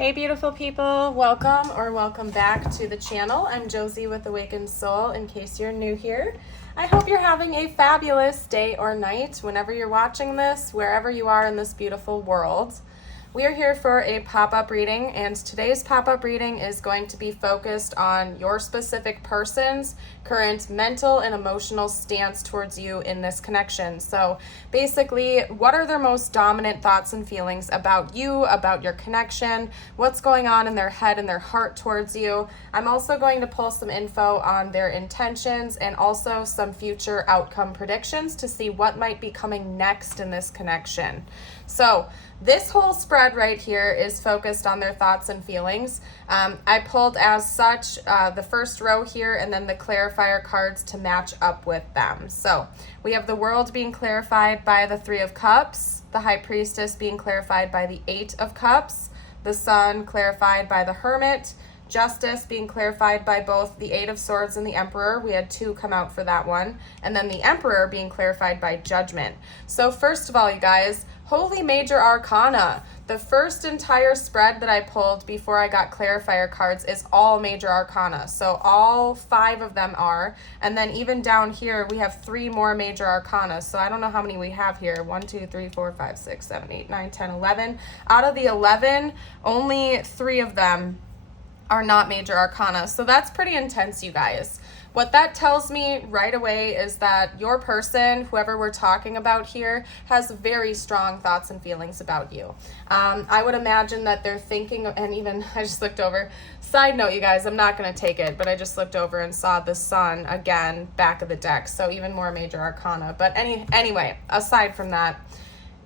Hey beautiful people, welcome back to the channel. I'm Josie with Awakened Soul, in case you're new here. I hope you're having a fabulous day or night whenever you're watching this, wherever you are in this beautiful world. We are here for a pop-up reading, and today's pop-up reading is going to be focused on your specific person's current mental and emotional stance towards you in this connection. So basically, what are their most dominant thoughts and feelings about you, about your connection, what's going on in their head and their heart towards you. I'm also going to pull some info on their intentions and also some future outcome predictions to see what might be coming next in this connection. So this whole spread right here is focused on their thoughts and feelings. I pulled as such the first row here and then the clarifier cards to match up with them. So we have the World being clarified by the Three of Cups, the High Priestess being clarified by the Eight of Cups, the Sun clarified by the Hermit, Justice being clarified by both the Eight of Swords and the Emperor. We had two come out for that one. And then the Emperor being clarified by Judgment. So first of all, you guys, Holy Major Arcana. The first entire spread that I pulled before I got clarifier cards is all Major Arcana. So all 5 of them are. And then even down here, we have 3 more Major Arcana. So I don't know how many we have here. 1, 2, 3, 4, 5, 6, 7, 8, 9, 10, 11. Out of the 11, only 3 of them are not Major Arcana. So that's pretty intense, you guys. What that tells me right away is that your person, whoever we're talking about here, has very strong thoughts and feelings about you. I would imagine that they're thinking, and even I just looked over, side note, you guys, I'm not going to take it, but I just looked over and saw the Sun again, back of the deck. So even more Major Arcana. But anyway, aside from that,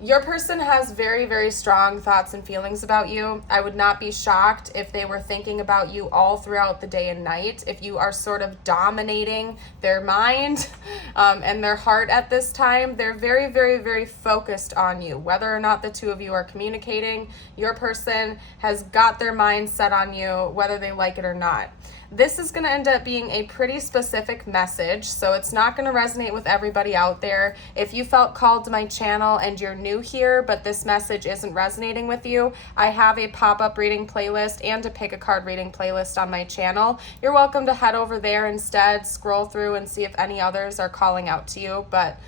your person has very, very strong thoughts and feelings about you. I would not be shocked if they were thinking about you all throughout the day and night. If you are sort of dominating their mind and their heart at this time, they're very, very, very focused on you. Whether or not the two of you are communicating, your person has got their mind set on you, whether they like it or not. This is going to end up being a pretty specific message, so it's not going to resonate with everybody out there. If you felt called to my channel and you're new here, but this message isn't resonating with you, I have a pop-up reading playlist and a pick a card reading playlist on my channel. You're welcome to head over there instead, scroll through and see if any others are calling out to you. But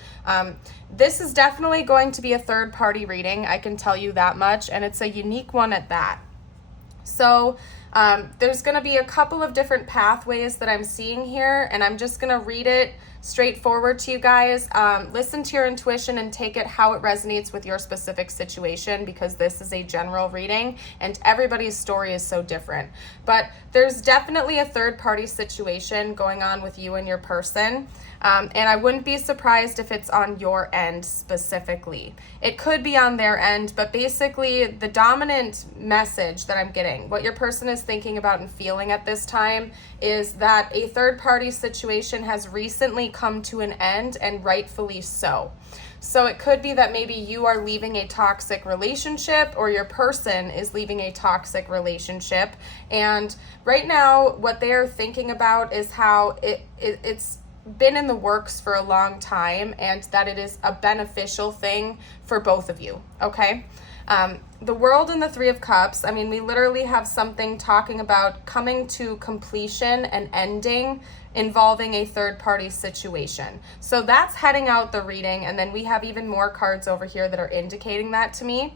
this is definitely going to be a third-party reading, I can tell you that much, and it's a unique one at that. So there's going to be a couple of different pathways that I'm seeing here, and I'm just going to read it straightforward to you guys. Listen to your intuition and take it how it resonates with your specific situation, because this is a general reading and everybody's story is so different. But there's definitely a third-party situation going on with you and your person. And I wouldn't be surprised if it's on your end specifically. It could be on their end, but basically the dominant message that I'm getting, what your person is thinking about and feeling at this time, is that a third-party situation has recently come to an end, and rightfully so. So it could be that maybe you are leaving a toxic relationship, or your person is leaving a toxic relationship. And right now, what they are thinking about is how it's been in the works for a long time, and that it is a beneficial thing for both of you, okay? The World and the Three of Cups, I mean, we literally have something talking about coming to completion and ending involving a third-party situation. So that's heading out the reading, and then we have even more cards over here that are indicating that to me.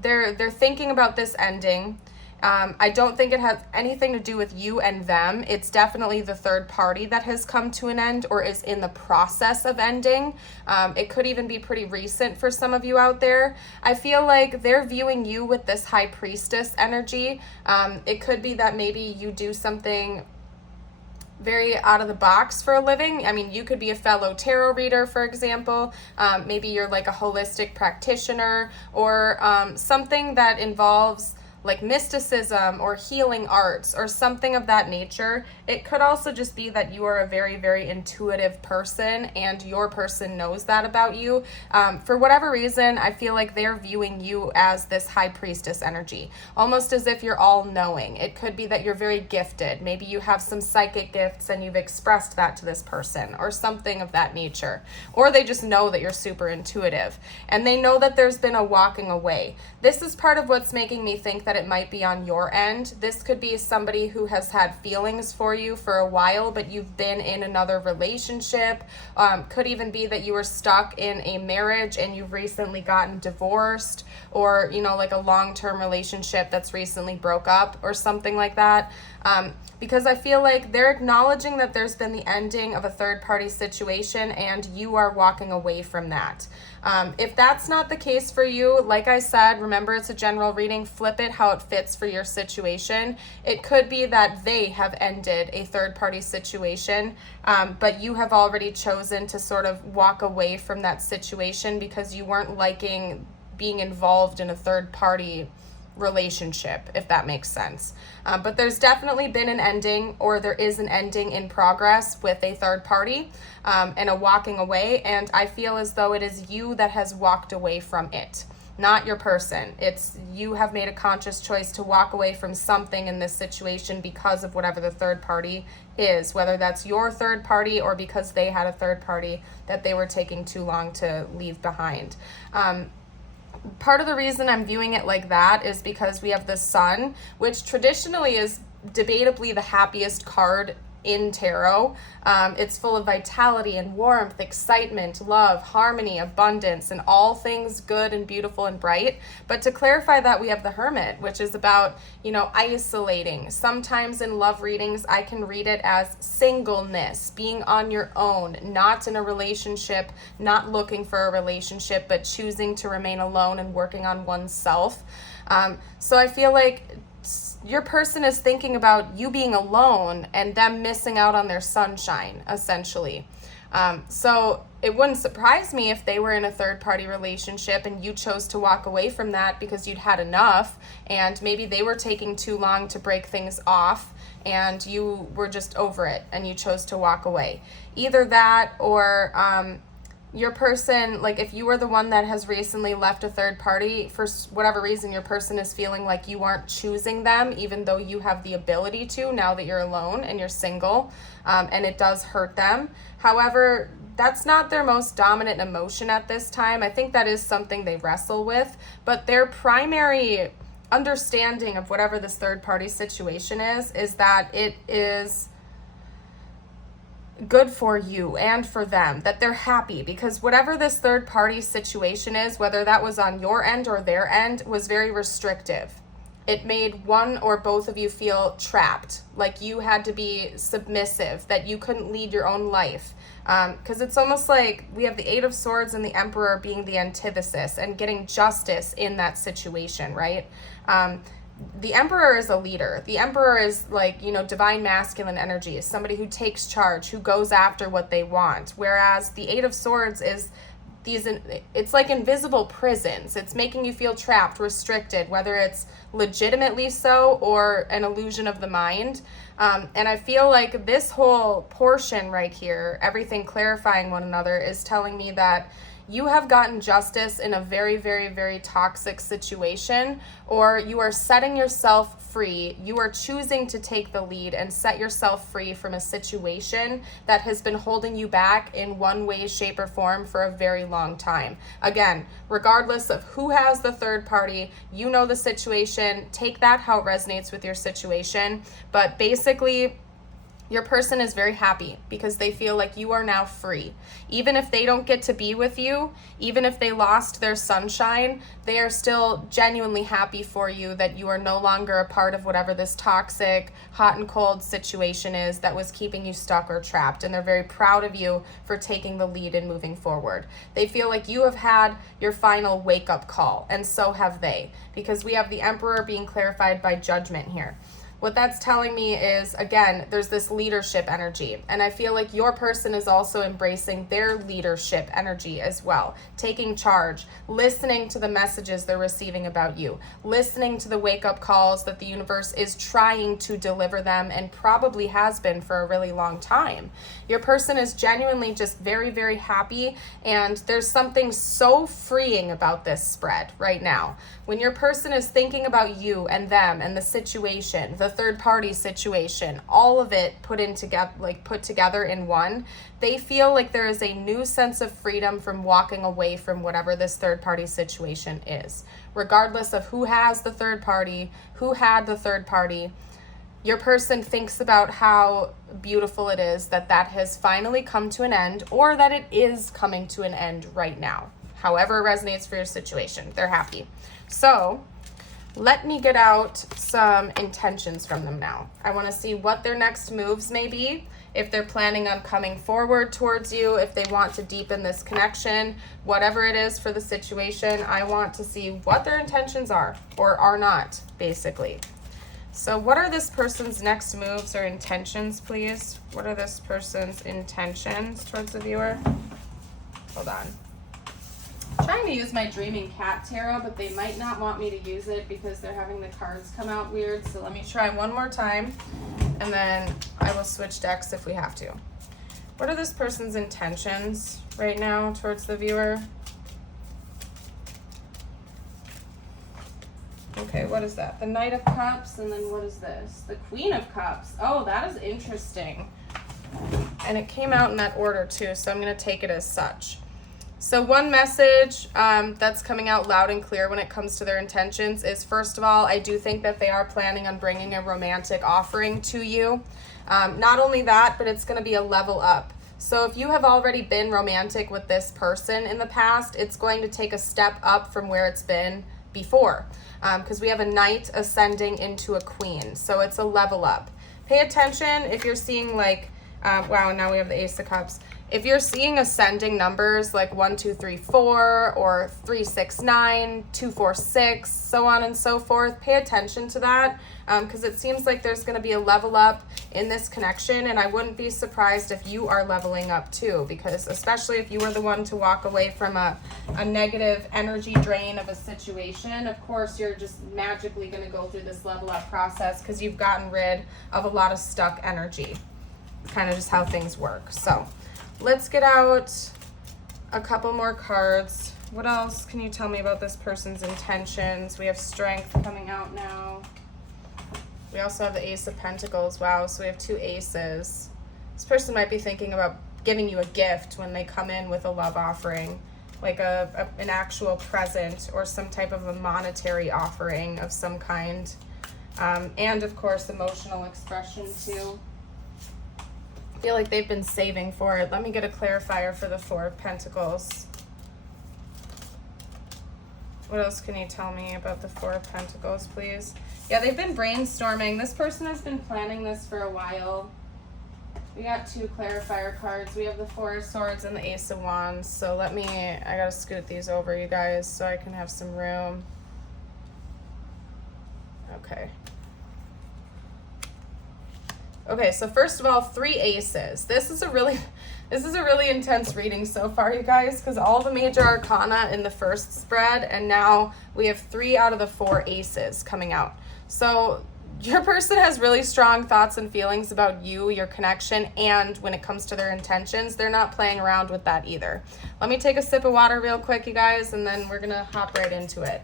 They're thinking about this ending. I don't think it has anything to do with you and them. It's definitely the third party that has come to an end or is in the process of ending. It could even be pretty recent for some of you out there. I feel like they're viewing you with this High Priestess energy. It could be that maybe you do something very out of the box for a living. I mean, you could be a fellow tarot reader, for example. Maybe you're like a holistic practitioner, or something that involves like mysticism or healing arts or something of that nature. It could also just be that you are a very, very intuitive person and your person knows that about you. For whatever reason, I feel like they're viewing you as this High Priestess energy, almost as if you're all-knowing. It could be that you're very gifted. Maybe you have some psychic gifts and you've expressed that to this person or something of that nature. Or they just know that you're super intuitive and they know that there's been a walking away. This is part of what's making me think that it might be on your end. This could be somebody who has had feelings for you for a while, but you've been in another relationship. Could even be that you were stuck in a marriage and you've recently gotten divorced, or, you know, like a long-term relationship that's recently broke up or something like that. Because I feel like they're acknowledging that there's been the ending of a third-party situation and you are walking away from that. If that's not the case for you, like I said, remember it's a general reading, flip it how it fits for your situation. It could be that they have ended a third-party situation, but you have already chosen to sort of walk away from that situation because you weren't liking being involved in a third-party relationship, if that makes sense. But there's definitely been an ending, or there is an ending in progress with a third party, and a walking away. And I feel as though it is you that has walked away from it, not your person. It's you have made a conscious choice to walk away from something in this situation because of whatever the third party is, whether that's your third party or because they had a third party that they were taking too long to leave behind. Part of the reason I'm viewing it like that is because we have the Sun, which traditionally is debatably the happiest card in tarot. It's full of vitality and warmth, excitement, love, harmony, abundance, and all things good and beautiful and bright. But to clarify that, we have the Hermit, which is about, you know, isolating. Sometimes in love readings, I can read it as singleness, being on your own, not in a relationship, not looking for a relationship, but choosing to remain alone and working on oneself. So I feel like your person is thinking about you being alone and them missing out on their sunshine, essentially. So it wouldn't surprise me if they were in a third-party relationship and you chose to walk away from that because you'd had enough, and maybe they were taking too long to break things off and you were just over it and you chose to walk away. Either that, or your person, like if you were the one that has recently left a third party, for whatever reason, your person is feeling like you aren't choosing them, even though you have the ability to now that you're alone and you're single, and it does hurt them. However, that's not their most dominant emotion at this time. I think that is something they wrestle with, but their primary understanding of whatever this third party situation is that it is good for you and for them, that they're happy, because whatever this third party situation is, whether that was on your end or their end, was very restrictive. It made one or both of you feel trapped, like you had to be submissive, that you couldn't lead your own life. Because it's almost like we have the Eight of Swords and the Emperor being the antithesis and getting justice in that situation, right? The Emperor is a leader. The Emperor is like, you know, divine masculine energy, is somebody who takes charge, who goes after what they want. Whereas the Eight of Swords is it's like invisible prisons. It's making you feel trapped, restricted, whether it's legitimately so or an illusion of the mind. And I feel like this whole portion right here, everything clarifying one another, is telling me that you have gotten justice in a very, very, very toxic situation, or you are setting yourself free. You are choosing to take the lead and set yourself free from a situation that has been holding you back in one way, shape, or form for a very long time. Again, regardless of who has the third party, you know the situation. Take that how it resonates with your situation. But basically, your person is very happy because they feel like you are now free. Even if they don't get to be with you, even if they lost their sunshine, they are still genuinely happy for you that you are no longer a part of whatever this toxic, hot and cold situation is that was keeping you stuck or trapped. And they're very proud of you for taking the lead and moving forward. They feel like you have had your final wake-up call, and so have they, because we have the Emperor being clarified by Judgment here. What that's telling me is, again, there's this leadership energy. And I feel like your person is also embracing their leadership energy as well. Taking charge, listening to the messages they're receiving about you, listening to the wake-up calls that the universe is trying to deliver them and probably has been for a really long time. Your person is genuinely just very, very happy. And there's something so freeing about this spread right now. When your person is thinking about you and them and the situation, the third party situation, all of it put together in one, they feel like there is a new sense of freedom from walking away from whatever this third party situation is. regardless of who has the third party, who had the third party, your person thinks about how beautiful it is that that has finally come to an end, or that it is coming to an end right now. However it resonates for your situation, they're happy. So let me get out some intentions from them now. I want to see what their next moves may be, if they're planning on coming forward towards you, if they want to deepen this connection, whatever it is for the situation. I want to see what their intentions are or are not, basically. So what are this person's next moves or intentions, please? What are this person's intentions towards the viewer? Hold on. I'm trying to use my Dreaming Cat Tarot, but they might not want me to use it because they're having the cards come out weird. So let me try one more time, and then I will switch decks if we have to. What are this person's intentions right now towards the viewer? Okay, what is that? The Knight of Cups, and then what is this? The Queen of Cups. Oh, that is interesting. And it came out in that order too, so I'm going to take it as such. So one message that's coming out loud and clear when it comes to their intentions is, first of all, I do think that they are planning on bringing a romantic offering to you. Not only that, but it's going to be a level up. So if you have already been romantic with this person in the past, it's going to take a step up from where it's been before. Because we have a Knight ascending into a Queen. So it's a level up. Pay attention if you're seeing like, wow, now we have the Ace of Cups. If you're seeing ascending numbers like 1, 2, 3, 4 or 3, 6, 9, 2, 4, 6, so on and so forth, pay attention to that because it seems like there's going to be a level up in this connection, and I wouldn't be surprised if you are leveling up too, because especially if you were the one to walk away from a negative energy drain of a situation, of course you're just magically going to go through this level up process because you've gotten rid of a lot of stuck energy. It's kind of just how things work. So let's get out a couple more cards. What else can you tell me about this person's intentions? We have Strength coming out now. We also have the Ace of Pentacles. Wow, so we have 2 aces. This person might be thinking about giving you a gift when they come in with a love offering, like an actual present or some type of a monetary offering of some kind. And of course, emotional expression too. I feel like they've been saving for it. Let me get a clarifier for the 4 of Pentacles. What else can you tell me about the 4 of Pentacles, please? Yeah, they've been brainstorming. This person has been planning this for a while. We got 2 clarifier cards. We have the 4 of Swords and the Ace of Wands. So I gotta scoot these over, you guys, so I can have some room. Okay. Okay, so first of all, 3 aces. This is a really intense reading so far, you guys, because all the major arcana in the first spread, and now we have 3 out of the 4 aces coming out. So your person has really strong thoughts and feelings about you, your connection, and when it comes to their intentions, they're not playing around with that either. Let me take a sip of water real quick, you guys, and then we're gonna hop right into it.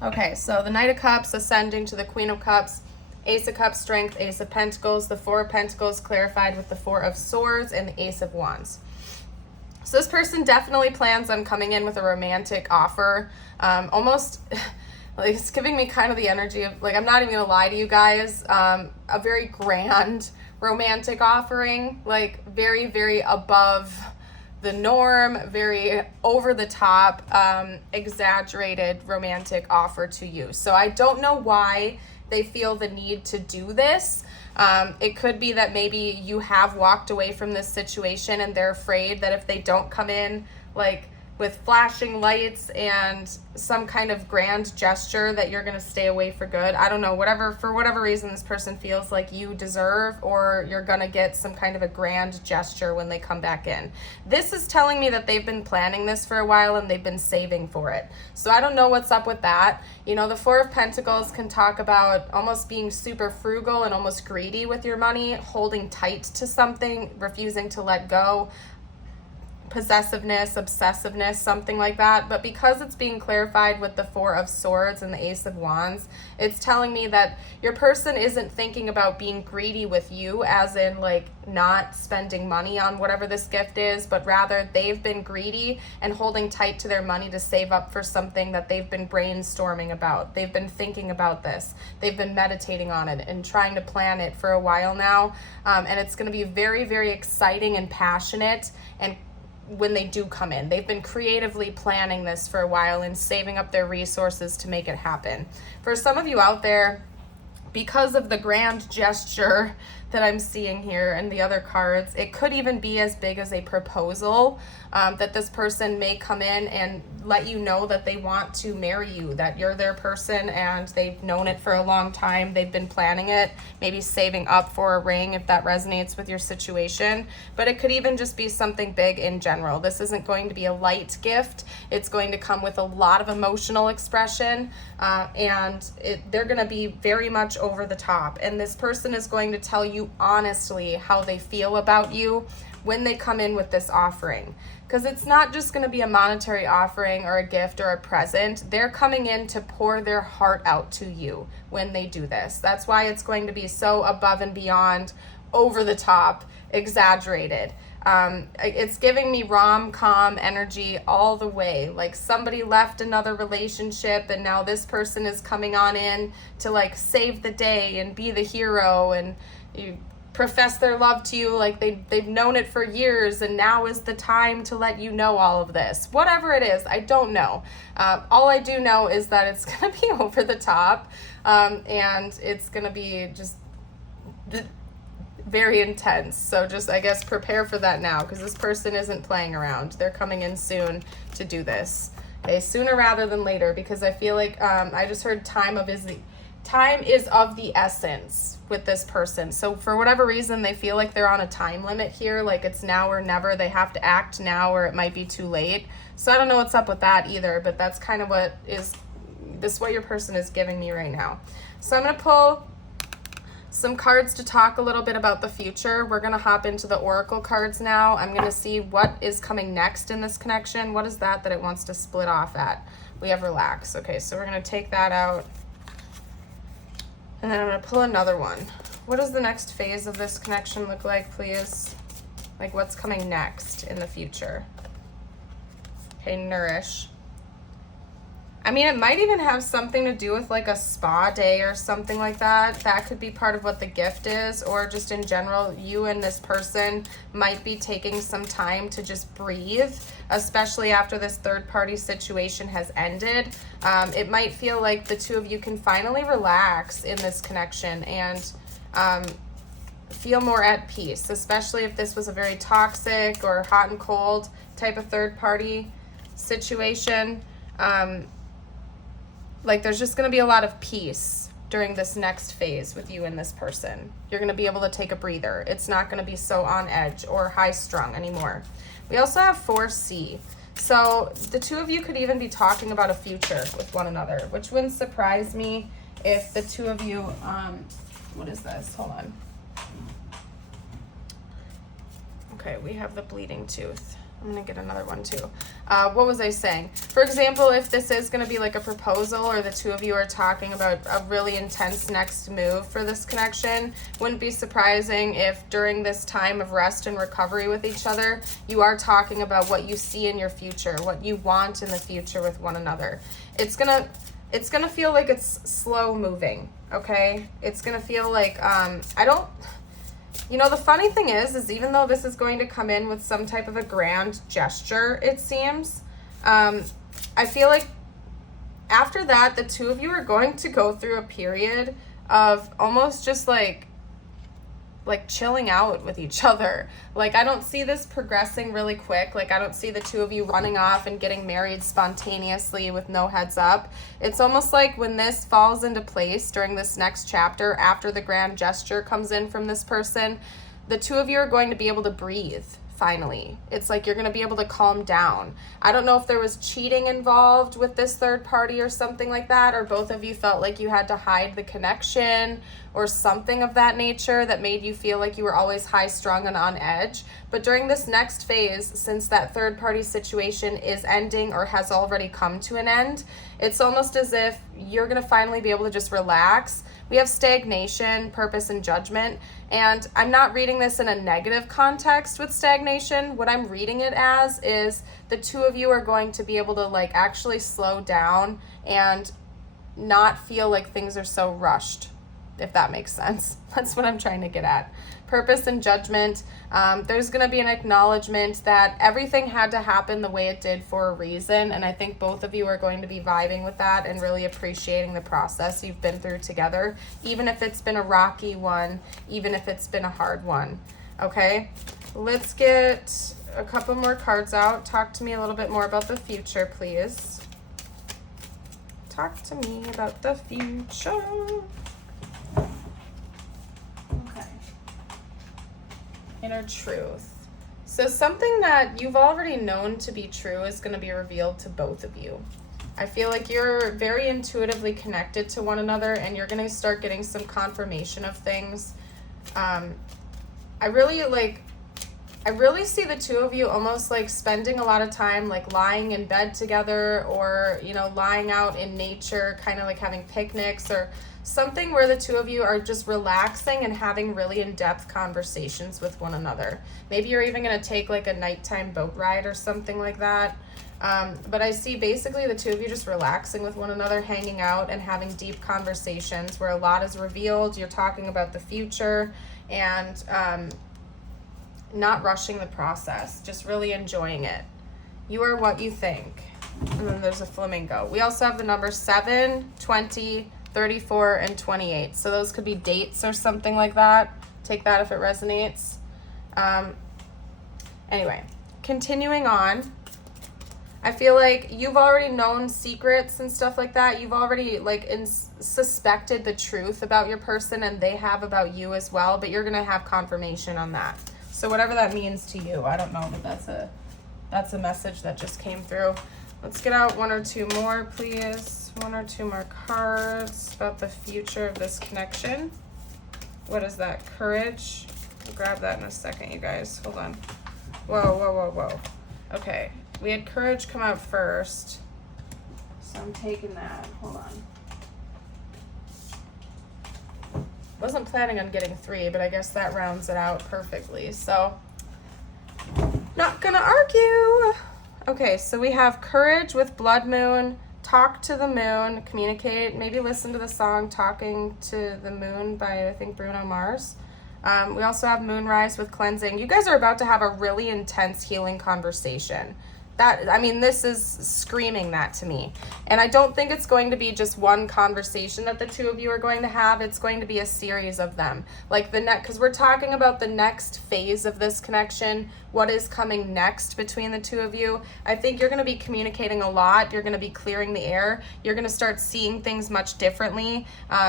Okay, so the Knight of Cups ascending to the Queen of Cups, Ace of Cups, Strength, Ace of Pentacles, the 4 of Pentacles clarified with the 4 of Swords, and the Ace of Wands. So this person definitely plans on coming in with a romantic offer. Almost, like, it's giving me kind of the energy of, like, I'm not even gonna lie to you guys, a very grand romantic offering, like very, very above the norm, very over the top, exaggerated romantic offer to you. So I don't know why they feel the need to do this. It could be that maybe you have walked away from this situation and they're afraid that if they don't come in like with flashing lights and some kind of grand gesture that you're going to stay away for good. I don't know, for whatever reason this person feels like you deserve, or you're going to get some kind of a grand gesture when they come back in. This is telling me that they've been planning this for a while and they've been saving for it. So I don't know what's up with that. You know, the 4 of Pentacles can talk about almost being super frugal and almost greedy with your money, holding tight to something, refusing to let go. possessiveness, obsessiveness, something like that. But because it's being clarified with the Four of Swords and the Ace of Wands, it's telling me that your person isn't thinking about being greedy with you, as in like not spending money on whatever this gift is, but rather they've been greedy and holding tight to their money to save up for something that they've been brainstorming about. They've been thinking about this. They've been meditating on it and trying to plan it for a while now. And it's going to be very, very exciting and passionate. And when they do come in, they've been creatively planning this for a while and saving up their resources to make it happen. For some of you out there, because of the grand gesture that I'm seeing here and the other cards, it could even be as big as a proposal, that this person may come in and let you know that they want to marry you, that you're their person and they've known it for a long time. They've been planning it, maybe saving up for a ring if that resonates with your situation. But it could even just be something big in general. This isn't going to be a light gift. It's going to come with a lot of emotional expression, and they're going to be very much over the top. And this person is going to tell you honestly how they feel about you when they come in with this offering. Because it's not just going to be a monetary offering or a gift or a present. They're coming in to pour their heart out to you when they do this. That's why it's going to be so above and beyond, over the top, exaggerated. It's giving me rom-com energy all the way. Like somebody left another relationship and now this person is coming on in to like save the day and be the hero, and you profess their love to you like they've known it for years, and now is the time to let you know all of this. Whatever it is, I don't know. All I do know is that it's going to be over the top, and it's going to be just very intense. So just, I guess, prepare for that now, because this person isn't playing around. They're coming in soon to do this. Okay, sooner rather than later, because I feel like I just heard time is of the essence with this person. So for whatever reason, they feel like they're on a time limit here, like it's now or never. They have to act now or it might be too late. So I don't know what's up with that either, but that's kind of what your person is giving me right now. So I'm going to pull some cards to talk a little bit about the future. We're going to hop into the oracle cards now. I'm going to see what is coming next in this connection. What is that it wants to split off at? We have relax. Okay, so we're going to take that out. And then I'm going to pull another one. What does the next phase of this connection look like, please? Like what's coming next in the future? Okay, nourish. I mean, it might even have something to do with like a spa day or something like that. That could be part of what the gift is, or just in general, you and this person might be taking some time to just breathe, especially after this third-party situation has ended. It might feel like the two of you can finally relax in this connection and feel more at peace, especially if this was a very toxic or hot and cold type of third-party situation. Like there's just going to be a lot of peace during this next phase with you and this person. You're going to be able to take a breather. It's not going to be so on edge or high strung anymore. We also have 4C. So the two of you could even be talking about a future with one another, which wouldn't surprise me if the two of you, what is this? Hold on. Okay, we have the bleeding tooth. I'm going to get another one too. What was I saying? For example, if this is going to be like a proposal, or the two of you are talking about a really intense next move for this connection, wouldn't be surprising if during this time of rest and recovery with each other, you are talking about what you see in your future, what you want in the future with one another. It's going to feel like it's slow moving, okay? It's going to feel like, the funny thing is even though this is going to come in with some type of a grand gesture, it seems, I feel like after that, the two of you are going to go through a period of almost just like chilling out with each other. Like, I don't see this progressing really quick. Like, I don't see the two of you running off and getting married spontaneously with no heads up. It's almost like when this falls into place during this next chapter, after the grand gesture comes in from this person, the two of you are going to be able to breathe finally. It's like you're going to be able to calm down. I don't know if there was cheating involved with this third party or something like that, or both of you felt like you had to hide the connection or something of that nature that made you feel like you were always high strung and on edge. But during this next phase, since that third party situation is ending or has already come to an end, it's almost as if you're going to finally be able to just relax. We have stagnation, purpose, and judgment. And I'm not reading this in a negative context with stagnation. What I'm reading it as is the two of you are going to be able to like actually slow down and not feel like things are so rushed, if that makes sense. That's what I'm trying to get at. Purpose and judgment. There's going to be an acknowledgement that everything had to happen the way it did for a reason. And I think both of you are going to be vibing with that and really appreciating the process you've been through together, even if it's been a rocky one, even if it's been a hard one. Okay, let's get a couple more cards out. Talk to me a little bit more about the future, please. Talk to me about the future. Inner truth. So something that you've already known to be true is going to be revealed to both of you. I feel like you're very intuitively connected to one another and you're going to start getting some confirmation of things. I really see the two of you almost like spending a lot of time like lying in bed together, or, you know, lying out in nature, kind of like having picnics or something where the two of you are just relaxing and having really in-depth conversations with one another. Maybe you're even going to take like a nighttime boat ride or something like that. But I see basically the two of you just relaxing with one another, hanging out and having deep conversations where a lot is revealed. You're talking about the future and not rushing the process, just really enjoying it. You are what you think. And then there's a flamingo. We also have the numbers 7, 20, 34, and 28. So those could be dates or something like that. Take that if it resonates. Anyway, continuing on. I feel like you've already known secrets and stuff like that. You've already like suspected the truth about your person, and they have about you as well, but you're going to have confirmation on that. So whatever that means to you, I don't know, but that's a message that just came through. Let's get out one or two more, please. One or two more cards about the future of this connection. What is that? Courage. I'll grab that in a second, you guys. Hold on. Whoa. Okay. We had courage come out first. So I'm taking that. Hold on. Wasn't planning on getting 3, but I guess that rounds it out perfectly. So, not gonna argue. Okay, so we have courage with blood moon, talk to the moon, communicate, maybe listen to the song Talking to the Moon by, I think, Bruno Mars. We also have moonrise with cleansing. You guys are about to have a really intense healing conversation. This is screaming that to me. And I don't think it's going to be just one conversation that the two of you are going to have. It's going to be a series of them. Like because we're talking about the next phase of this connection, what is coming next between the two of you. I think you're going to be communicating a lot. You're going to be clearing the air. You're going to start seeing things much differently.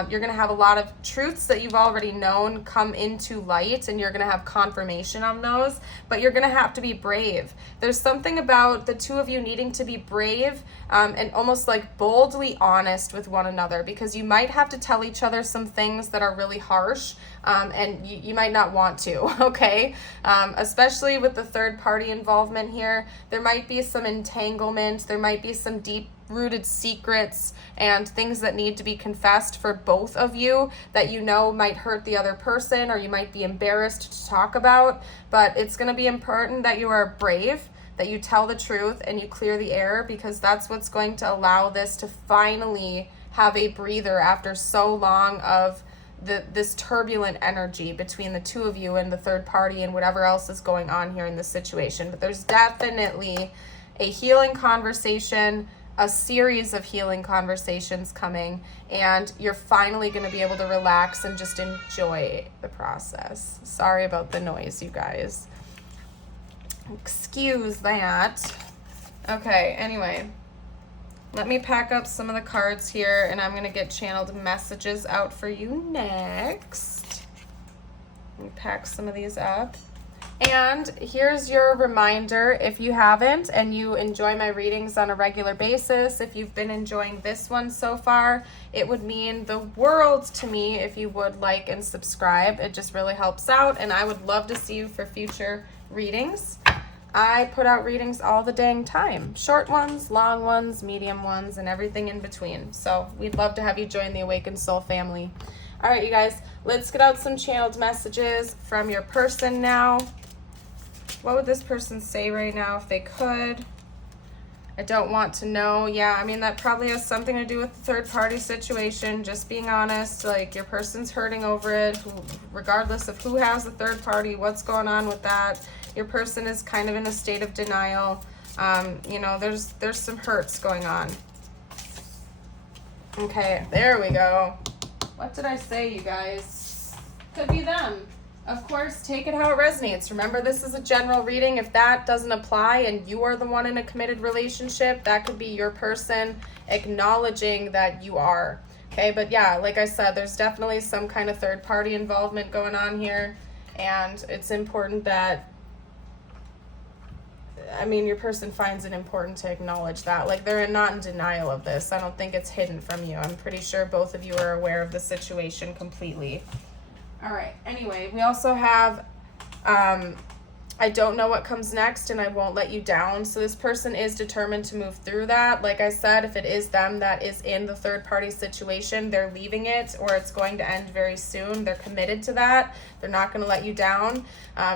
You're going to have a lot of truths that you've already known come into light, and you're going to have confirmation on those, but you're going to have to be brave. There's something about the two of you needing to be brave and almost like boldly honest with one another, because you might have to tell each other some things that are really harsh, and you might not want to, okay? Especially with the third party involvement here, there might be some entanglement, there might be some deep rooted secrets and things that need to be confessed for both of you that you know might hurt the other person, or you might be embarrassed to talk about. But it's going to be important that you are brave, that you tell the truth and you clear the air, because that's what's going to allow this to finally have a breather after so long of this turbulent energy between the two of you and the third party and whatever else is going on here in this situation. But there's definitely a healing conversation, a series of healing conversations coming, and you're finally going to be able to relax and just enjoy the process. Sorry about the noise, you guys. Excuse that. Okay, anyway, let me pack up some of the cards here, and I'm going to get channeled messages out for you next. Let me pack some of these up. And here's your reminder, if you haven't and you enjoy my readings on a regular basis, if you've been enjoying this one so far, it would mean the world to me if you would like and subscribe. It just really helps out, and I would love to see you for future readings. I put out readings all the dang time. Short ones, long ones, medium ones, and everything in between. So we'd love to have you join the Awakened Soul family. All right, you guys, let's get out some channeled messages from your person now. What would this person say right now if they could? I don't want to know. Yeah, I mean, that probably has something to do with the third party situation. Just being honest, like your person's hurting over it, regardless of who has the third party, what's going on with that. Your person is kind of in a state of denial. You know, there's some hurts going on. Okay, there we go. What did I say, you guys? Could be them. Of course, take it how it resonates. Remember, this is a general reading. If that doesn't apply and you are the one in a committed relationship, that could be your person acknowledging that you are. Okay, but yeah, like I said, there's definitely some kind of third party involvement going on here. And it's important that, I mean, your person finds it important to acknowledge that. Like, they're not in denial of this. I don't think it's hidden from you. I'm pretty sure both of you are aware of the situation completely. All right, anyway, we also have, I don't know what comes next and I won't let you down. So this person is determined to move through that. Like I said, if it is them that is in the third party situation, they're leaving it or it's going to end very soon. They're committed to that. They're not going to let you down.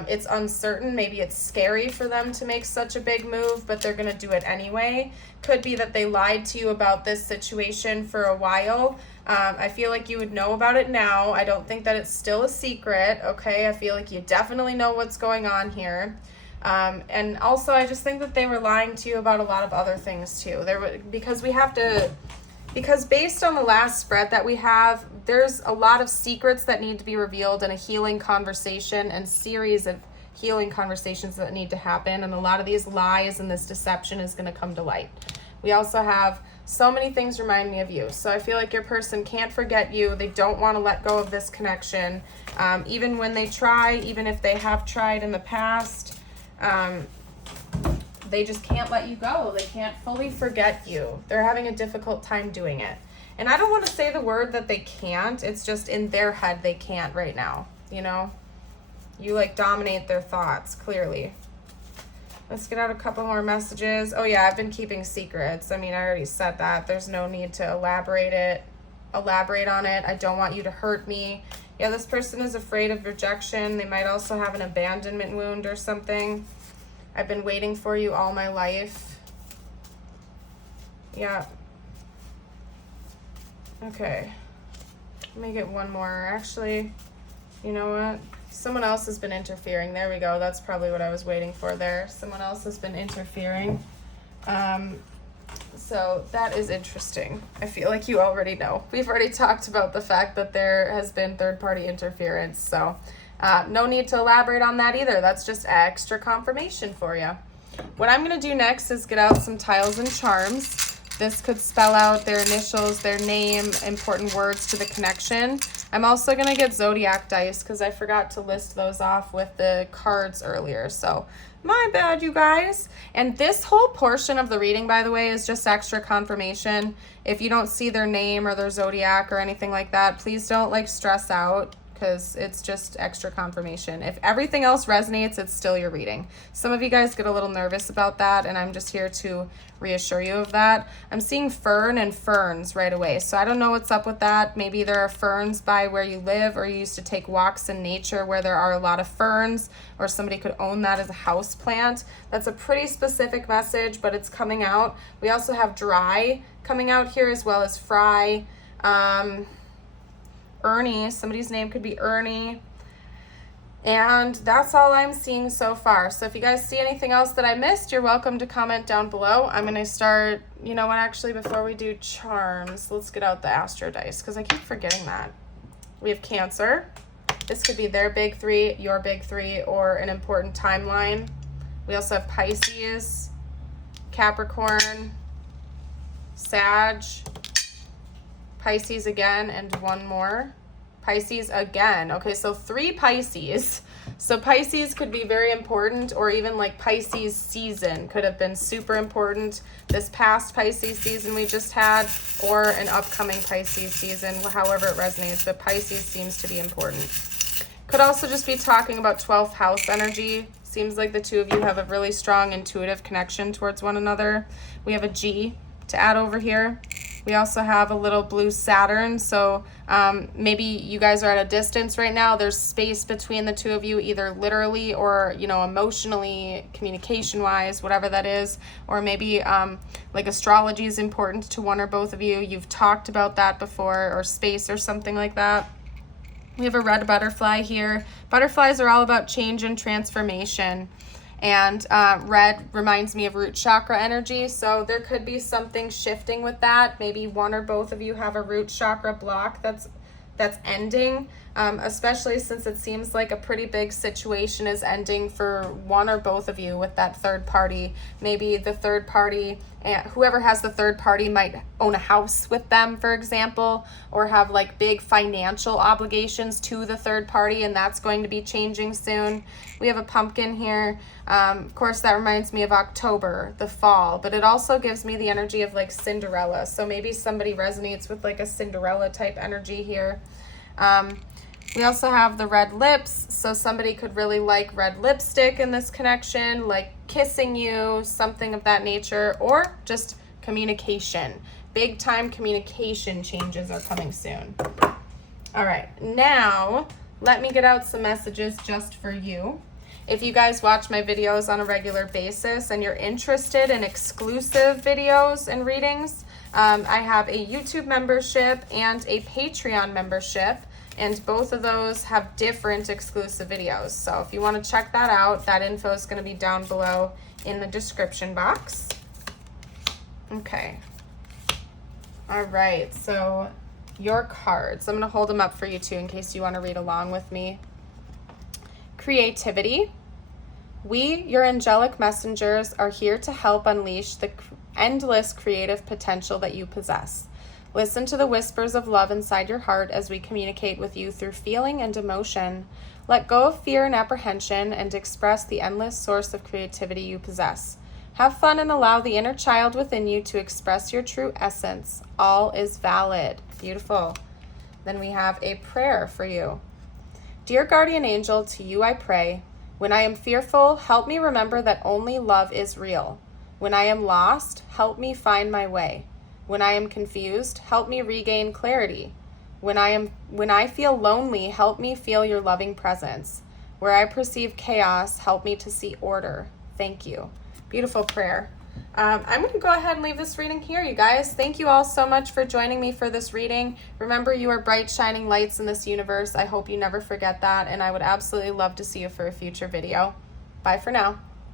It's uncertain. Maybe it's scary for them to make such a big move, but they're going to do it anyway. Could be that they lied to you about this situation for a while. I feel like you would know about it now. I don't think that it's still a secret, okay? I feel like you definitely know what's going on here. And also, I just think that they were lying to you about a lot of other things too. Because based on the last spread that we have, there's a lot of secrets that need to be revealed in a healing conversation and series of healing conversations that need to happen. And a lot of these lies and this deception is going to come to light. We also have so many things remind me of you. So I feel like your person can't forget you. They don't want to let go of this connection. Even when they try, even if they have tried in the past, they just can't let you go. They can't fully forget you. They're having a difficult time doing it. And I don't want to say the word that they can't. It's just in their head they can't right now. You know? You like dominate their thoughts, clearly. Let's get out a couple more messages. Oh yeah, I've been keeping secrets. I mean, I already said that. There's no need to elaborate on it. I don't want you to hurt me. Yeah, this person is afraid of rejection. They might also have an abandonment wound or something. I've been waiting for you all my life. Yeah. Okay. Let me get one more. Actually, you know what? Someone else has been interfering. There we go. That's probably what I was waiting for there. Someone else has been interfering. So that is interesting. I feel like you already know. We've already talked about the fact that there has been third-party interference. So no need to elaborate on that either. That's just extra confirmation for you. What I'm going to do next is get out some tiles and charms. This could spell out their initials, their name, important words to the connection. I'm also going to get zodiac dice because I forgot to list those off with the cards earlier. So my bad, you guys. And this whole portion of the reading, by the way, is just extra confirmation. If you don't see their name or their zodiac or anything like that, please don't like stress out, because it's just extra confirmation. If everything else resonates, it's still your reading. Some of you guys get a little nervous about that, and I'm just here to reassure you of that. I'm seeing fern and ferns right away, so I don't know what's up with that. Maybe there are ferns by where you live, or you used to take walks in nature where there are a lot of ferns, or somebody could own that as a house plant. That's a pretty specific message, but it's coming out. We also have dry coming out here, as well as fry. Ernie, somebody's name could be Ernie. And that's all I'm seeing so far. So if you guys see anything else that I missed, you're welcome to comment down below. I'm going to start, you know what, actually, before we do charms, let's get out the Astro dice, because I keep forgetting that. We have Cancer. This could be their big three, your big three, or an important timeline. We also have Pisces, Capricorn, Sag, Pisces again, and one more. Pisces again. Okay, so 3 Pisces. So Pisces could be very important, or even like Pisces season could have been super important. This past Pisces season we just had, or an upcoming Pisces season, however it resonates, but Pisces seems to be important. Could also just be talking about 12th house energy. Seems like the two of you have a really strong intuitive connection towards one another. We have a G to add over here. We also have a little blue Saturn, so maybe you guys are at a distance right now. There's space between the two of you, either literally or, you know, emotionally, communication-wise, whatever that is. Or maybe like astrology is important to one or both of you. You've talked about that before, or space or something like that. We have a red butterfly here. Butterflies are all about change and transformation. And red reminds me of root chakra energy. So there could be something shifting with that. Maybe one or both of you have a root chakra block that's ending, especially since it seems like a pretty big situation is ending for one or both of you with that third party. Maybe the third party, whoever has the third party might own a house with them, for example, or have like big financial obligations to the third party, and that's going to be changing soon. We have a pumpkin here. Of course, that reminds me of October, the fall, but it also gives me the energy of like Cinderella. So maybe somebody resonates with like a Cinderella type energy here. We also have the red lips. So somebody could really like red lipstick in this connection, like kissing you, something of that nature, or just communication. Big time communication changes are coming soon. All right, now let me get out some messages just for you. If you guys watch my videos on a regular basis and you're interested in exclusive videos and readings, I have a YouTube membership and a Patreon membership, and both of those have different exclusive videos. So if you want to check that out, that info is going to be down below in the description box. Okay. All right, so your cards. I'm going to hold them up for you too in case you want to read along with me. Creativity. We, your angelic messengers, are here to help unleash the endless creative potential that you possess. Listen to the whispers of love inside your heart as we communicate with you through feeling and emotion. Let go of fear and apprehension and express the endless source of creativity you possess. Have fun and allow the inner child within you to express your true essence. All is valid. Beautiful. Then we have a prayer for you. Dear guardian angel, to you I pray. When I am fearful, help me remember that only love is real. When I am lost, help me find my way. When I am confused, help me regain clarity. When I feel lonely, help me feel your loving presence. Where I perceive chaos, help me to see order. Thank you. Beautiful prayer. I'm going to go ahead and leave this reading here, you guys. Thank you all so much for joining me for this reading. Remember, you are bright, shining lights in this universe. I hope you never forget that, and I would absolutely love to see you for a future video. Bye for now.